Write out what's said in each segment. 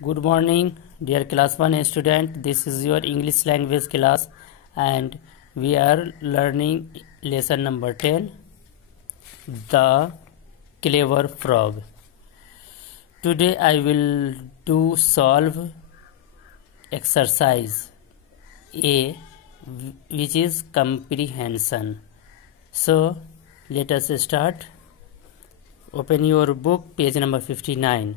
Good morning, dear class 1 student. This is your English language class, and we are learning lesson number 10, The Clever Frog. Today I will do solve exercise A, which is comprehension. So let us start. Open your book, page number 59.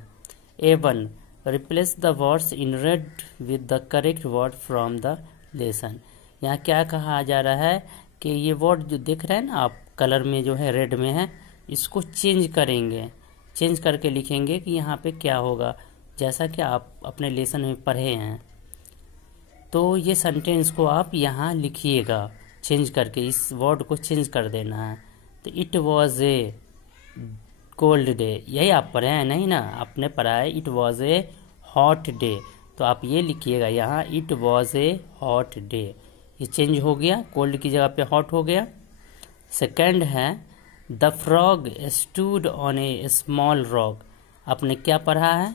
A1. Replace the words in red with the correct word from the lesson. यहाँ क्या कहा जा रहा है कि ये word जो दिख रहे हैं ना आप कलर में जो है रेड में है, इसको चेंज करेंगे, चेंज करके लिखेंगे कि यहाँ पे क्या होगा, जैसा कि आप अपने लेसन में पढ़े हैं। तो ये सेंटेंस को आप यहाँ लिखिएगा चेंज करके, इस वर्ड को चेंज कर देना है। तो it was a cold day, यही आप पढ़े हैं नहीं ना, आपने पढ़ा है it was a hot day, तो आप ये लिखिएगा यहाँ it was a hot day. ये चेंज हो गया, कोल्ड की जगह पे हॉट हो गया। सेकंड है the frog stood on A small rock, आपने क्या पढ़ा है,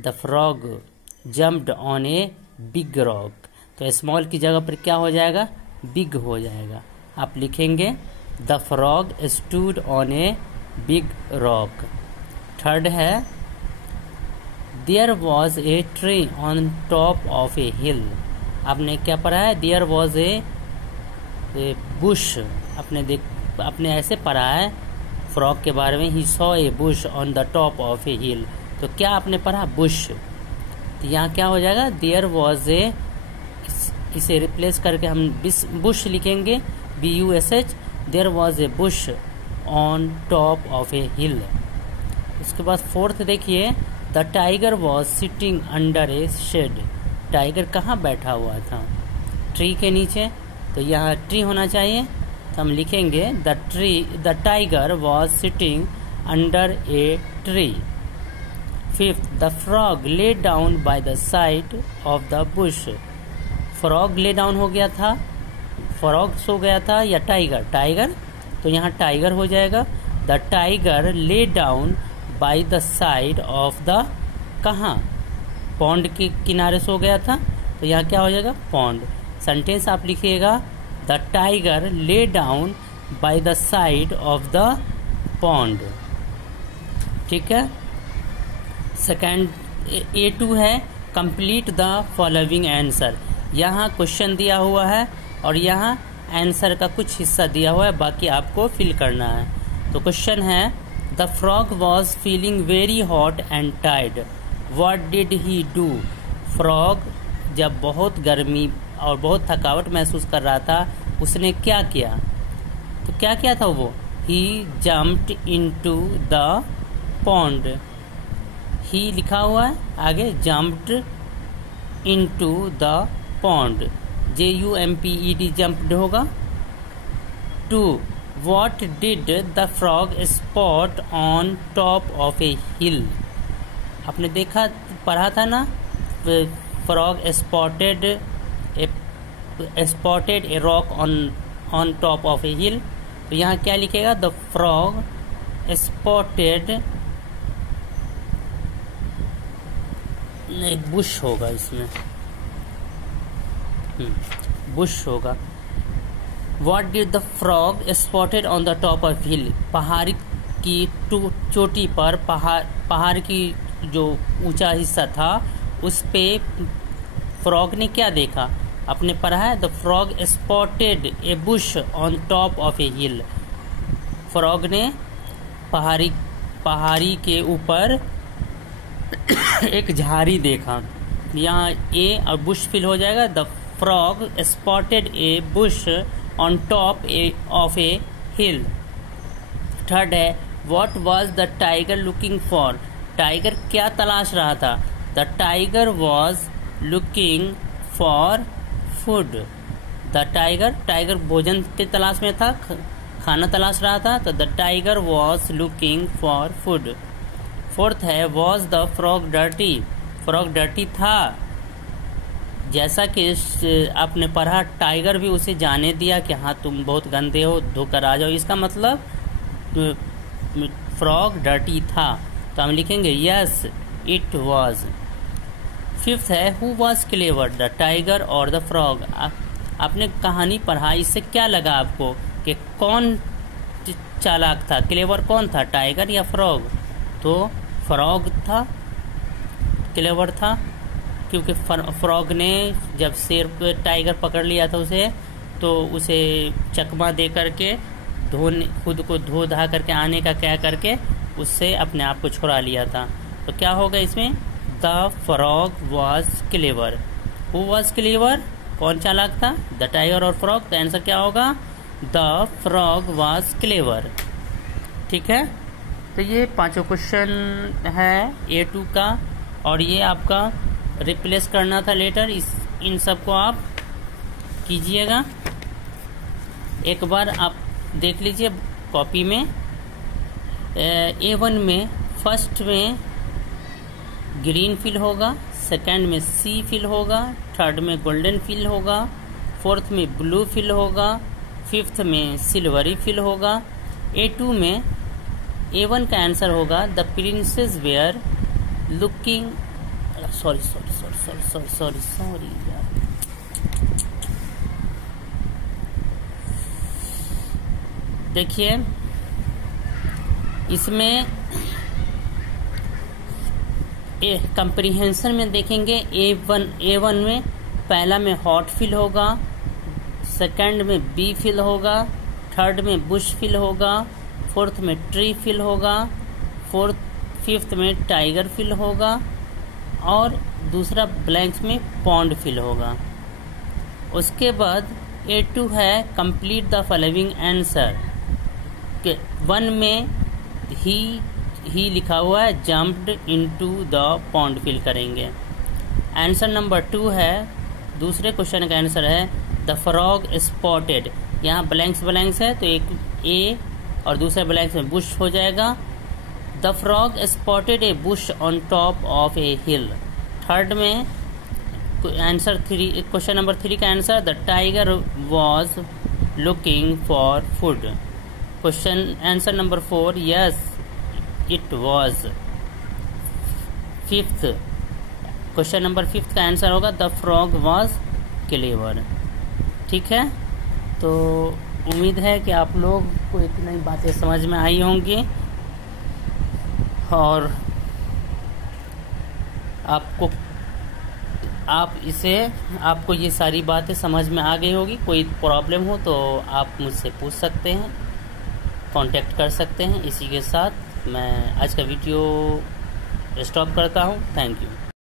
the frog jumped on a big rock, तो स्मॉल की जगह पर क्या हो जाएगा, बिग हो जाएगा। आप लिखेंगे the frog stood on a big rock. Third है there was a tree on top of a hill, आपने क्या पढ़ा है, देयर वॉज ए बुश, आपने ऐसे पढ़ा है फ्रॉग के बारे में, he saw a bush on the top of a hill, तो क्या आपने पढ़ा, बुश। तो यहाँ क्या हो जाएगा, देयर वॉज ए, इसे रिप्लेस करके हम बुश लिखेंगे, BUSH, there was a bush on top of a hill. उसके बाद फोर्थ देखिए, the tiger was sitting under a shade, tiger कहाँ बैठा हुआ था, ट्री के नीचे, तो यहाँ ट्री होना चाहिए, तो हम लिखेंगे the tiger was sitting under a tree. Fifth the frog lay down by the side of the Bush, frog lay down हो गया था, फ्रॉग सो गया था या टाइगर, तो यहाँ टाइगर हो जाएगा। The tiger lay down by the side of the, कहाँ, पॉन्ड के किनारे सो गया था, तो यहाँ क्या हो जाएगा, पॉन्ड। सेंटेंस आप लिखिएगा the tiger lay down by the side of the pond, ठीक है। सेकेंड A2 है कंप्लीट द फॉलोइंग आंसर, यहाँ क्वेश्चन दिया हुआ है और यहाँ आंसर का कुछ हिस्सा दिया हुआ है, बाकी आपको फिल करना है। तो क्वेश्चन है the frog was feeling very hot and tired, what did he do, frog जब बहुत गर्मी और बहुत थकावट महसूस कर रहा था, उसने क्या किया, तो क्या किया था वो, he jumped into the pond, ही लिखा हुआ है आगे, jumped into the pond, JUMPED jumped होगा। 2 what did the frog spot on top of a hill, आपने देखा पढ़ा था ना, frog spotted a rock on top of a hill, तो यहाँ क्या लिखेगा, द फ्रॉग स्पॉटेड, नहीं बुश होगा इसमें, बुश होगा। What did the frog spotted on the top of hill, पहाड़ की चोटी पर, पहाड़ की जो ऊंचा हिस्सा था उस पे फ्रॉग ने क्या देखा, आपने पढ़ा है the frog spotted a bush on top of a hill, frog ने पहाड़ी के ऊपर एक झाड़ी देखा, यहाँ ए और बुश फिल हो जाएगा, the frog spotted a bush on top of a hill. Third है what was the tiger looking for, tiger क्या तलाश रहा था, the tiger was looking for food, the tiger भोजन के तलाश में था, खाना तलाश रहा था, तो the tiger was looking for food. Fourth है was the frog dirty, frog dirty था, जैसा कि आपने पढ़ा टाइगर भी उसे जाने दिया कि हाँ तुम बहुत गंदे हो, धोकर आ जाओ, इसका मतलब फ्रॉग डर्टी था, तो हम लिखेंगे यस इट वॉज। फिफ्थ है who was clever, the tiger और द फ्रॉग। आपने कहानी पढ़ा, इससे क्या लगा आपको कि कौन चालाक था? क्लेवर कौन था, टाइगर या फ्रॉग? तो फ्रॉग था, क्लेवर था, क्योंकि फ्रॉग ने जब शेर पे टाइगर पकड़ लिया था उसे, तो उसे चकमा दे करके खुद को धो धा करके आने का क्या करके उससे अपने आप को छुड़ा लिया था। तो क्या होगा इसमें? The frog was clever. Who was clever, कौन चालाक था? द टाइगर और फ्रॉग। तो आंसर क्या होगा? The frog was clever. ठीक है, तो ये पांचों क्वेश्चन है A2 का, और ये आपका रिप्लेस करना था लेटर, इन सबको आप कीजिएगा। एक बार आप देख लीजिए कॉपी में। A1 में फर्स्ट में ग्रीन फिल होगा, सेकंड में सी फिल होगा, थर्ड में गोल्डन फिल होगा, फोर्थ में ब्लू फिल होगा, फिफ्थ में सिल्वरी फिल होगा। A2 में A1 का आंसर होगा the princess were looking, sorry देखिए इसमें कंप्रीहेंशन में देखेंगे A1 में पहला में हॉट फिल होगा, सेकंड में बी फिल होगा, थर्ड में बुश फिल होगा, फोर्थ में ट्री फिल होगा, फिफ्थ में टाइगर फिल होगा, और दूसरा ब्लैंक्स में पॉन्ड फिल होगा। उसके बाद A2 है कंप्लीट द फॉलोइंग आंसर। 1 में ही लिखा हुआ है jumped into the pond fill करेंगे। आंसर नंबर 2 है, दूसरे क्वेश्चन का आंसर है द फ्रॉग स्पॉटेड। यहाँ ब्लैंक्स है तो एक ए और दूसरे ब्लैंक्स में बुश हो जाएगा। The frog spotted a bush on top of a hill. Third में आंसर 3, क्वेश्चन नंबर 3 का answer the tiger was looking for food. Question answer number 4 yes it was. Fifth question number 5 का answer होगा the frog was clever. ठीक है, तो उम्मीद है कि आप लोग को इतनी बातें समझ में आई होंगी, और आपको ये सारी बातें समझ में आ गई होगी। कोई प्रॉब्लम हो तो आप मुझसे पूछ सकते हैं, कांटेक्ट कर सकते हैं। इसी के साथ मैं आज का वीडियो स्टॉप करता हूँ। Thank you.